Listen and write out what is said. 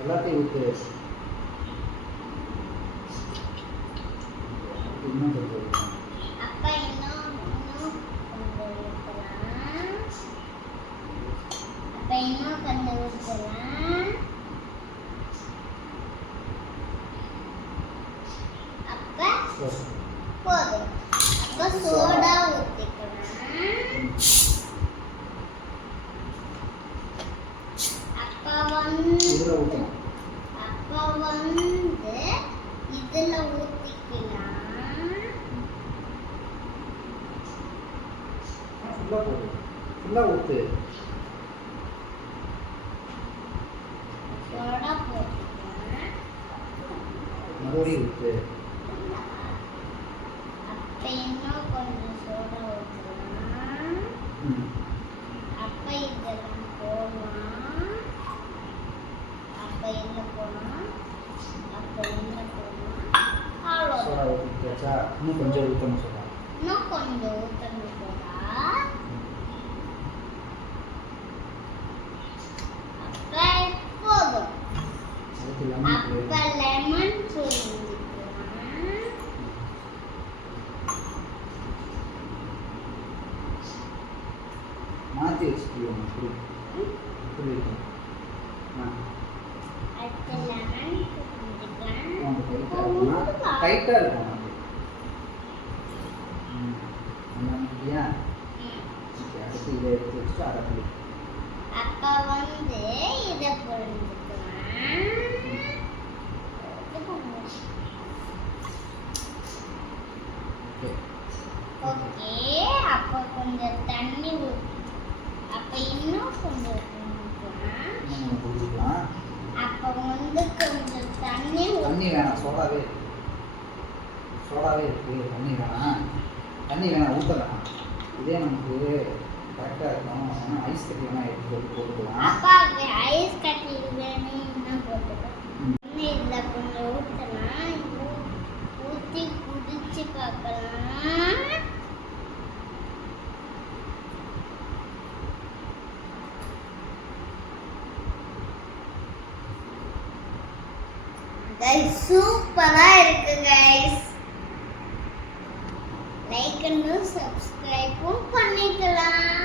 எல்லாத்தையும் ஊத்து. இன்னும் கொஞ்சம் அப்பா இன்னும் கொஞ்சம் ஊற்றலாம். அப்பா இன்னும் கொஞ்சம் ஊற்றலாம். அப்பா போதும். அப்பா சோடா ஊற்றிக்கலாம். அப்பா வந்து இதுல ஊற்றிக்கலாம். ஃபுல்லா ஊத்து. சோடா போட்டுக்கலாம். மறுபடியும் ஊத்து. அப்ப இன்னும் கொஞ்சம் சோடா ஊற்றலாம். அப்ப இதெல்லாம் போடலாம். அப்ப என்ன போடலாம்? அப்ப என்ன போடலாம்? அவ்வளோ. சோடா ஊற்றியாச்சா? இன்னும் கொஞ்சம் ஊற்றணும் சோடா. இன்னும் கொஞ்சம் ஊற்றணும் சோடா. அப்ப போதும். அப்ப லெமன் புழிஞ்சிக்கலாம். மாற்றி வச்சுக்கலாம். இப்படி இருக்கும். அடுத்து லெமன் புழிஞ்சிக்கலாம். டைட்டாக இருக்கும். இல்லையா? அடுத்து இதை எடுத்து வச்சுட்டு அரைப்பி. அப்போ வந்து இதை புழிஞ்சிக்கலாம். ஓகே. அப்போ கொஞ்சம் தண்ணி ஊற்றி அப்போ இன்னும் கொஞ்சம் ஊற்றிக்கலாம். அப்போ வந்து கொஞ்சம் தண்ணி வேணாம். சோடாவே இருக்கு. தண்ணி வேணாம் ஊற்றலாம். இதே நமக்கு கரெக்டாக இருக்கும். ஆனால் ஐஸ் கட்டி வேணால் எடுத்து போட்டுக்கலாம். அப்பா ஐஸ் கட்டி வேணும்னா போட்டுக்கலாம். இதில் கொஞ்சம் ஊற்றலாம். ஊற்றி குடிச்சு பார்க்கலாம். சூப்பரா இருக்கு கைஸ். லைக் அண்ட் சப்ஸ்கிரைபும் பண்ணிக்கலாம்.